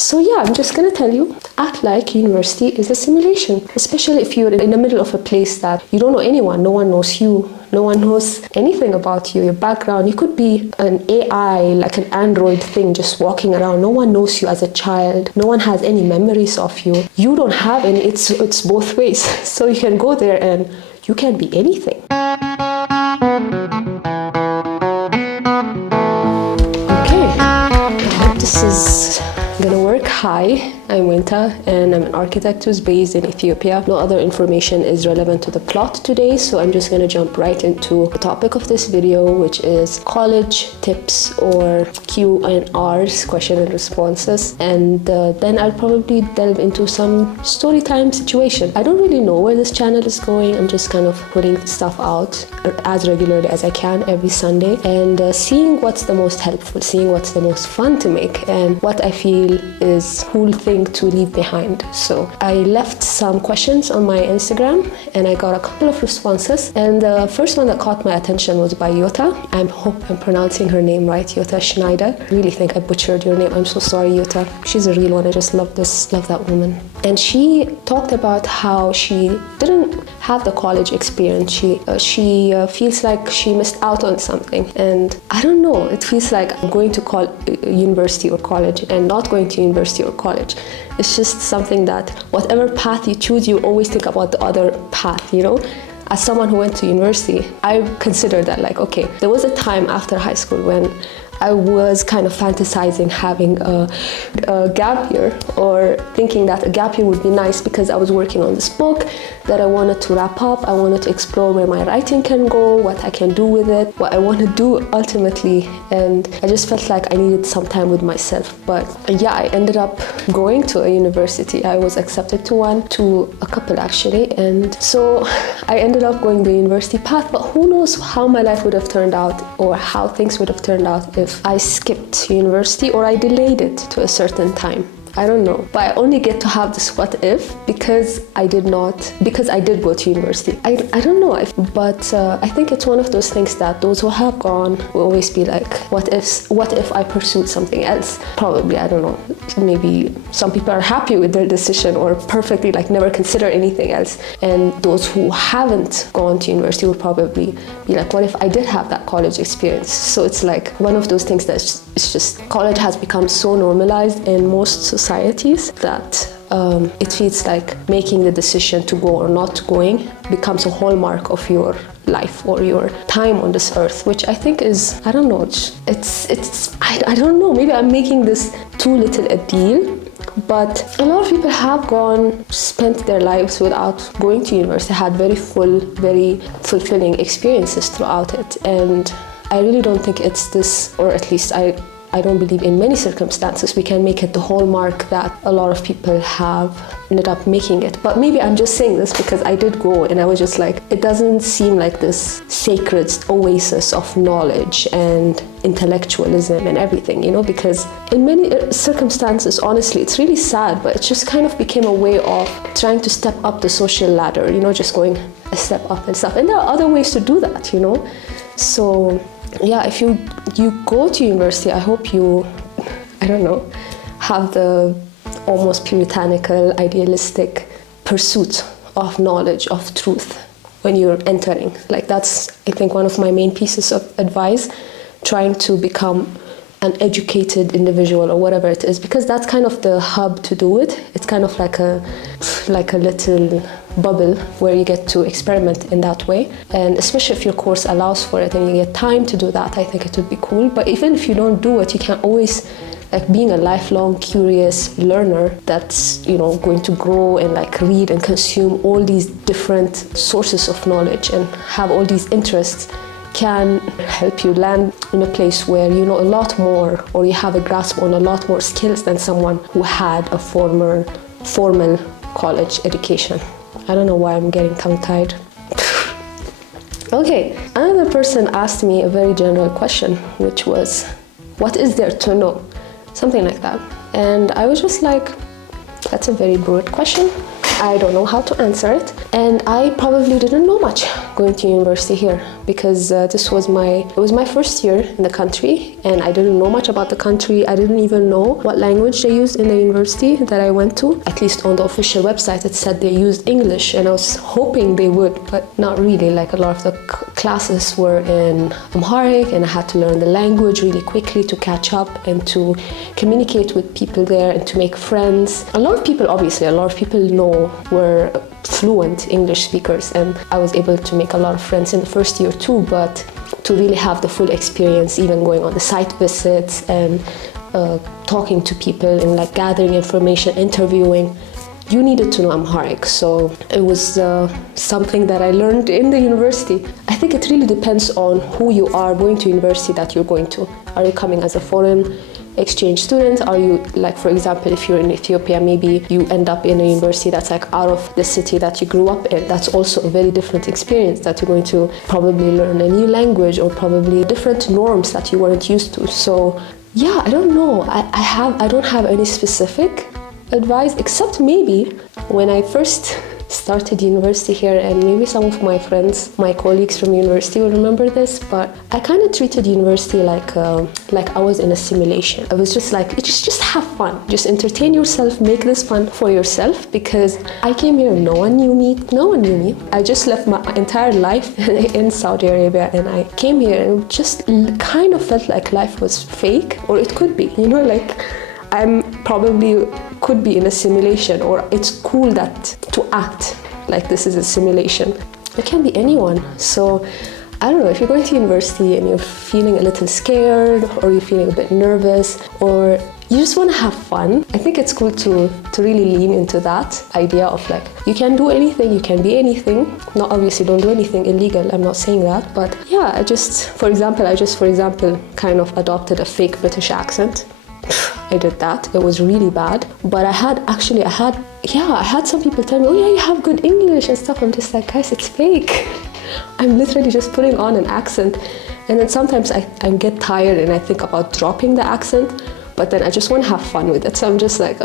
So yeah, I'm just gonna tell you, act like university is a simulation, especially if you're in the middle of a place that you don't know anyone, no one knows you, no one knows anything about you, your background. You could be an AI, like an Android thing, just walking around. No one knows you as a child. No one has any memories of you. You don't have any. It's both ways. So you can go there and you can be anything. Okay, I hope this is gonna work. Hi, I'm Winta and I'm an architect who's based in Ethiopia. No other information is relevant to the plot today, so I'm just gonna jump right into the topic of this video, which is college tips or Q&Rs, question and responses, and then I'll probably delve into some story time situation. I don't really know where this channel is going. I'm just kind of putting stuff out as regularly as I can every Sunday and seeing what's the most helpful, seeing what's the most fun to make, and what I feel is cool thing to leave behind. So I left some questions on my Instagram and I got a couple of responses, and the first one that caught my attention was by Yota. I hope I'm pronouncing her name right, Yota Schneider. I really think I butchered your name. I'm so sorry, Yota. She's a real one. I just love that woman. And she talked about how she didn't have the college experience. She feels like she missed out on something, and I don't know, it feels like I'm going to university or college and not going to university or college. It's just something that whatever path you choose, you always think about the other path, you know? As someone who went to university, I consider that like, okay, there was a time after high school when I was kind of fantasizing having a gap year, or thinking that a gap year would be nice because I was working on this book that I wanted to wrap up. I wanted to explore where my writing can go, what I can do with it, what I want to do ultimately, and I just felt like I needed some time with myself. But yeah, I ended up going to a university. I was accepted to a couple actually, and so I ended up going the university path, but who knows how my life would have turned out or how things would have turned out if I skipped university or I delayed it to a certain time. I don't know, but I only get to have this what if because I did go to university. I don't know, but I think it's one of those things that those who have gone will always be like, what if I pursued something else? Probably, I don't know, maybe some people are happy with their decision or perfectly like never consider anything else, and those who haven't gone to university will probably be like, what if I did have that college experience? So it's like one of those things that it's just college has become so normalized in most societies that it feels like making the decision to go or not going becomes a hallmark of your life or your time on this earth, which I think is, I don't know, I don't know, maybe I'm making this too little a deal, but a lot of people have spent their lives without going to university, had very full, very fulfilling experiences throughout it, and I really don't think it's this, or at least I don't believe in many circumstances we can make it the hallmark that a lot of people have ended up making it. But maybe I'm just saying this because I did go and I was just like, it doesn't seem like this sacred oasis of knowledge and intellectualism and everything, you know, because in many circumstances, honestly, it's really sad, but it just kind of became a way of trying to step up the social ladder, you know, just going a step up and stuff. And there are other ways to do that, you know. So yeah, if you go to university, I hope you, I don't know, have the almost puritanical, idealistic pursuit of knowledge, of truth when you're entering. Like that's, I think, one of my main pieces of advice, trying to become an educated individual or whatever it is, because that's kind of the hub to do it. It's kind of like a little bubble where you get to experiment in that way, and especially if your course allows for it and you get time to do that, I think it would be cool. But even if you don't do it, you can always, like, being a lifelong curious learner that's, you know, going to grow and like read and consume all these different sources of knowledge and have all these interests, can help you land in a place where you know a lot more, or you have a grasp on a lot more skills than someone who had a formal college education. I don't know why I'm getting tongue-tied. Okay, another person asked me a very general question, which was, what is there to know? Something like that. And I was just like, that's a very broad question. I don't know how to answer it. And I probably didn't know much. going to university here because it was my first year in the country, and I didn't know much about the country. I didn't even know what language they used in the university that I went to. At least on the official website it said they used English, and I was hoping they would, but not really. Like a lot of the classes were in Amharic, and I had to learn the language really quickly to catch up and to communicate with people there and to make friends. A lot of people were fluent English speakers, and I was able to make a lot of friends in the first year too, but to really have the full experience, even going on the site visits and talking to people and like gathering information, interviewing, you needed to know Amharic. So it was something that I learned in the university. I think it really depends on who you are going to university that you're going to. Are you coming as a foreign exchange student? Are you, like, for example, if you're in Ethiopia, maybe you end up in a university that's like out of the city that you grew up in. That's also a very different experience, that you're going to probably learn a new language or probably different norms that you weren't used to. So yeah, I don't know. I don't have any specific advice, except maybe when I first started university here, and maybe some of my friends, my colleagues from university will remember this, but I kind of treated university like I was in a simulation. I was just like, just have fun, just entertain yourself, make this fun for yourself, because I came here, no one knew me. I just left my entire life in Saudi Arabia, and I came here and just kind of felt like life was fake, or it could be, like I'm probably could be in a simulation, or it's cool that to act like this is a simulation. It can be anyone. So I don't know, if you're going to university and you're feeling a little scared, or you're feeling a bit nervous, or you just want to have fun, I think it's cool to really lean into that idea of like, you can do anything, you can be anything. Not obviously don't do anything illegal, I'm not saying that, but yeah, I just, for example, kind of adopted a fake British accent. I did that. It was really bad. But I had some people tell me, oh yeah, you have good English and stuff. I'm just like, guys, it's fake. I'm literally just putting on an accent. And then sometimes I get tired and I think about dropping the accent, but then I just want to have fun with it. So I'm just like,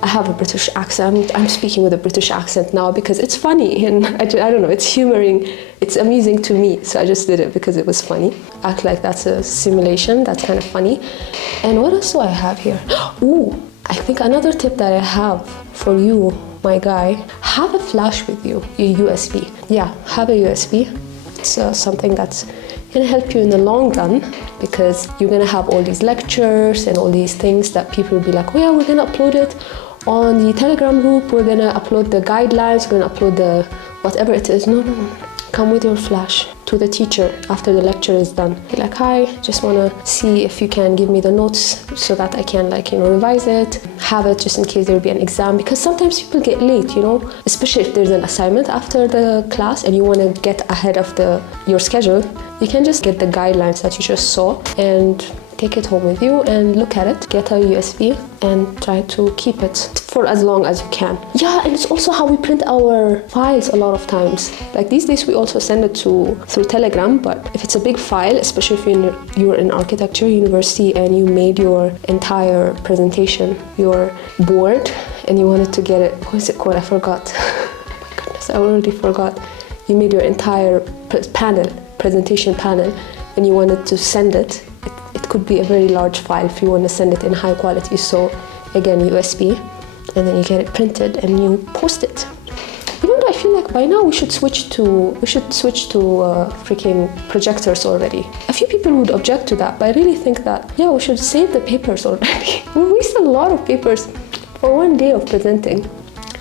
I have a British accent. I'm speaking with a British accent now because it's funny, and I don't know, it's humoring, it's amusing to me. So I just did it because it was funny. Act like that's a simulation, that's kind of funny. And what else do I have here? Ooh, I think another tip that I have for you, my guy, have a flash with you, your USB. Yeah, have a USB. It's something that's gonna help you in the long run, because you're gonna have all these lectures and all these things that people will be like, oh yeah, we're gonna upload it on the Telegram group, we're gonna upload the guidelines, we're gonna upload the whatever it is. No. Come with your flash to the teacher after the lecture is done. Be like, hi, just wanna see if you can give me the notes so that I can revise it. Have it just in case there will be an exam, because sometimes people get late, especially if there's an assignment after the class and you wanna get ahead of your schedule. You can just get the guidelines that you just saw and take it home with you and look at it. Get a USB and try to keep it for as long as you can. Yeah, and it's also how we print our files a lot of times. Like these days we also send it through Telegram, but if it's a big file, especially if you're in architecture university and you made your entire presentation, your board, and you wanted to get it, what is it called? I forgot. Oh my goodness, I already forgot. You made your entire presentation panel, and you wanted to send it. It could be a very large file if you want to send it in high quality. So again, USB, and then you get it printed and you post it. I feel like by now we should switch to freaking projectors already. A few people would object to that, but I really think that, yeah, we should save the papers already. We waste a lot of papers for one day of presenting.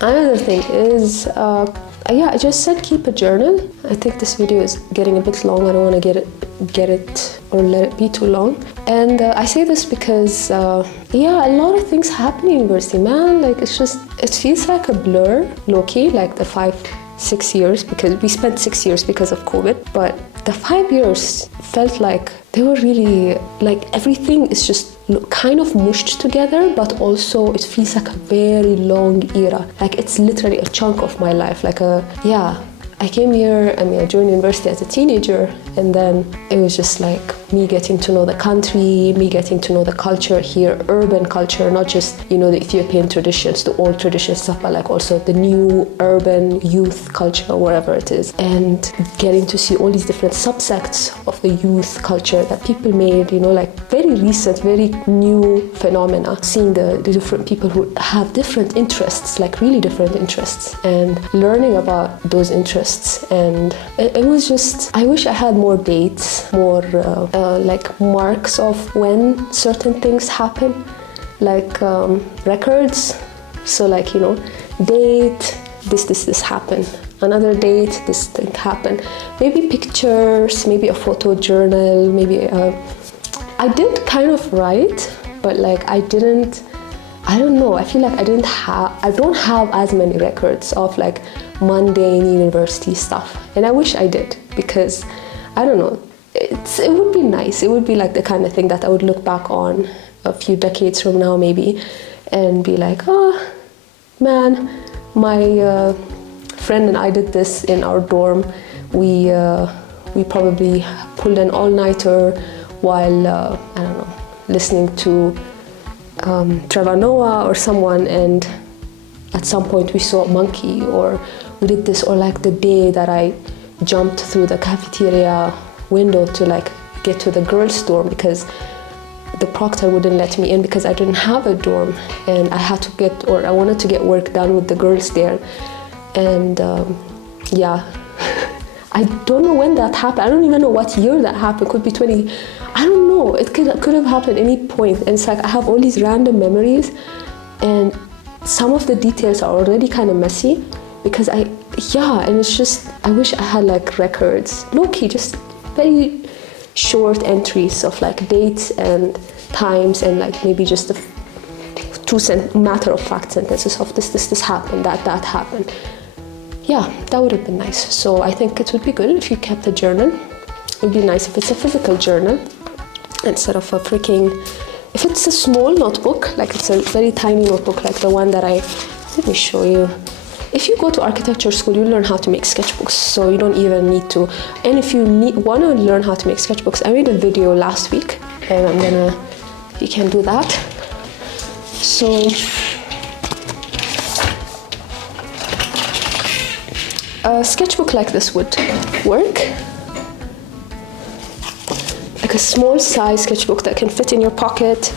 Another thing is, I just said keep a journal. I think this video is getting a bit long. I don't want to get it or let it be too long. And I say this because, a lot of things happen in university, man. Like, it feels like a blur, low-key, like the 5-6 years, because we spent 6 years because of COVID. But the 5 years felt like they were really, like, everything is just kind of mushed together, but also it feels like a very long era. Like, it's literally a chunk of my life. I came here, I joined university as a teenager, and then it was just like me getting to know the country, me getting to know the culture here, urban culture, not just, the Ethiopian traditions, the old tradition stuff, but like also the new urban youth culture, wherever it is. And getting to see all these different subsects of the youth culture that people made, like very recent, very new phenomena. Seeing the different people who have different interests, like really different interests, and learning about those interests. And it was just, I wish I had more dates, more like marks of when certain things happen, like records. So like, date, this happened. Another date, this thing happened. Maybe pictures, maybe a photo journal, maybe I did kind of write, but like I don't know, I feel like I don't have as many records of like mundane university stuff. And I wish I did, because I don't know, it would be nice. It would be like the kind of thing that I would look back on a few decades from now maybe and be like, oh man, my friend and I did this in our dorm. We probably pulled an all-nighter while, I don't know, listening to Trevor Noah or someone, and at some point we saw a monkey, or we did this, or like the day that I jumped through the cafeteria window to like get to the girls' dorm because the proctor wouldn't let me in because I didn't have a dorm, and I wanted to get work done with the girls there. And yeah, I don't know when that happened. I don't even know what year that happened. Could be 20, I don't know. It could have happened any point. And it's like I have all these random memories, and some of the details are already kind of messy because and it's just, I wish I had like records, low-key, just very short entries of like dates and times, and like maybe just matter-of-fact sentences of this happened, that happened. Yeah, that would have been nice. So I think it would be good if you kept a journal. It would be nice if it's a physical journal instead of if it's a small notebook, like it's a very tiny notebook, like the one that let me show you. If you go to architecture school, you learn how to make sketchbooks, so you don't even need to. And if you want to learn how to make sketchbooks, I made a video last week, and you can do that. So a sketchbook like this would work. Like a small size sketchbook that can fit in your pocket.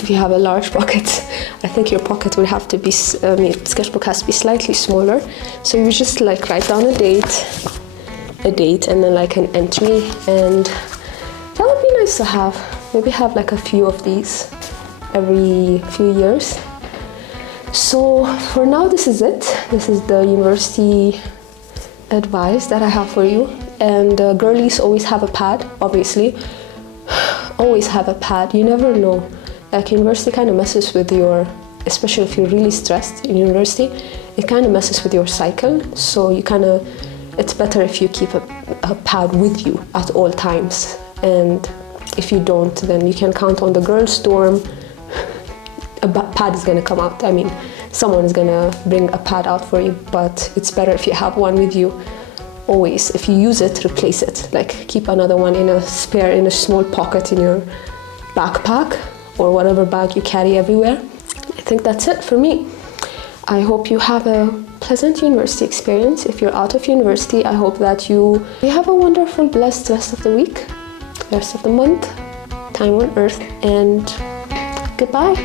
If you have a large pocket, I think your pocket will have to be, sketchbook has to be slightly smaller. So you just like write down a date, and then like an entry, and that would be nice to have. Maybe have like a few of these every few years. So for now, this is it. This is the university advice that I have for you. And girlies always have a pad, obviously. Always have a pad. You never know. Like university kind of messes with especially if you're really stressed in university, it kind of messes with your cycle. So it's better if you keep a pad with you at all times. And if you don't, then you can count on the girls' dorm. A pad is gonna come out. I mean, someone is gonna bring a pad out for you, but it's better if you have one with you always. If you use it, replace it. Like keep another one in a small pocket in your backpack or whatever bag you carry everywhere. I think that's it for me. I hope you have a pleasant university experience. If you're out of university, I hope that you have a wonderful, blessed rest of the week, rest of the month, time on earth, and goodbye.